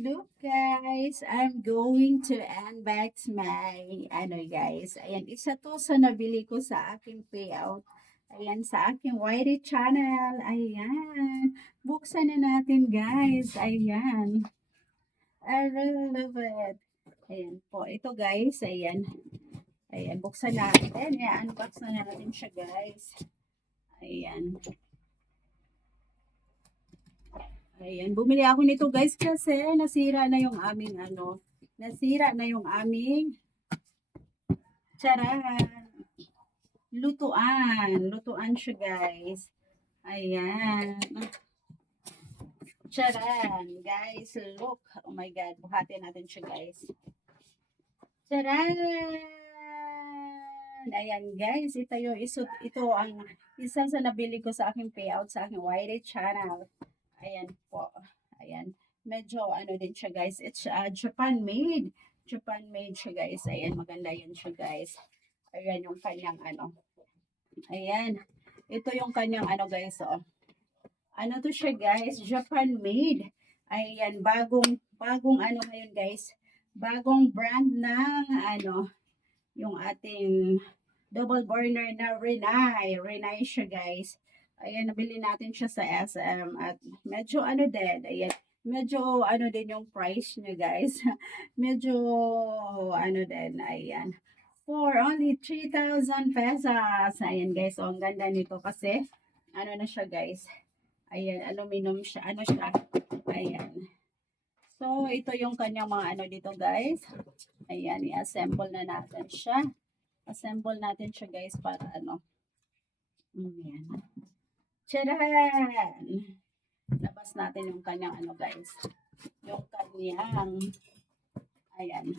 Look guys, I'm going to unbox my, guys, ayan, isa to sa nabili ko sa aking payout. Ayan, sa aking YD channel. Ayan. Buksan na natin guys. Ayan. I really love it. Ayan po. Ito guys, ayan. Ayan, buksan natin. Ayan, unbox na natin siya guys. Ayan. Ayan, bumili ako nito guys kasi nasira na yung aming nasira na yung aming charan. Lutuan siya guys. Ayan. Charan, guys, look. Oh my God, buhatin natin siya guys. Charan! Ayan guys, ito ang isa sa nabili ko sa aking payout sa aking YD channel. Ayan po. Ayan. Medyo din siya guys. It's Japan made. Japan made siya guys. Ayan, maganda yan siya guys. Ayan yung kanyang Ayan. Ito yung kanyang guys. Oh. Ano to siya guys? Japan made. Ayan, bagong ngayon guys. Bagong brand ng yung ating double burner na Rinnai. Rinnai siya guys. Ayan, nabili natin siya sa SM at medyo din. Ayan, medyo din yung price niya guys. Medyo din. Ayan. For only 3,000 pesos. Ayan guys, ang ganda nito kasi na siya guys. Ayan, aluminum siya. Siya? Ayan. So, ito yung kanyang mga dito guys. Ayan, i-assemble na natin siya. Assemble natin siya guys para Ayan. Tcharan! Labas natin yung kanyang guys. Yung kanyang ayan.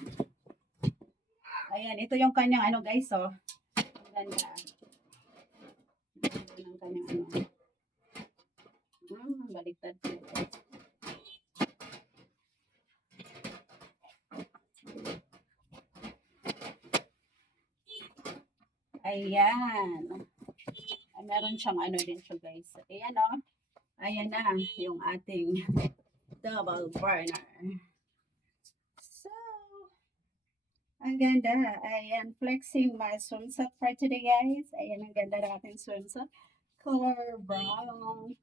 Ayan, ito yung kanyang guys, oh. Ang ganda. Ito yung kanyang baliktad po. Ayan. Meron siyang din siya guys. Ayan o. Ayan na yung ating double burner. So, ang ganda. Ayan, flexing my swimsuit for today guys. Ayan, ang ganda ng ating swimsuit. Color brown.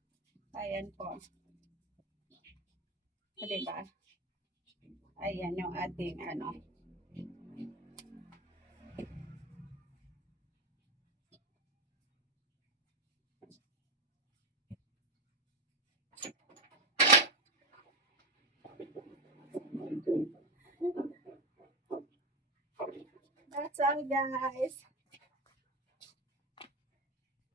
Ayan po. Diba? Ayan yung ating That's all guys.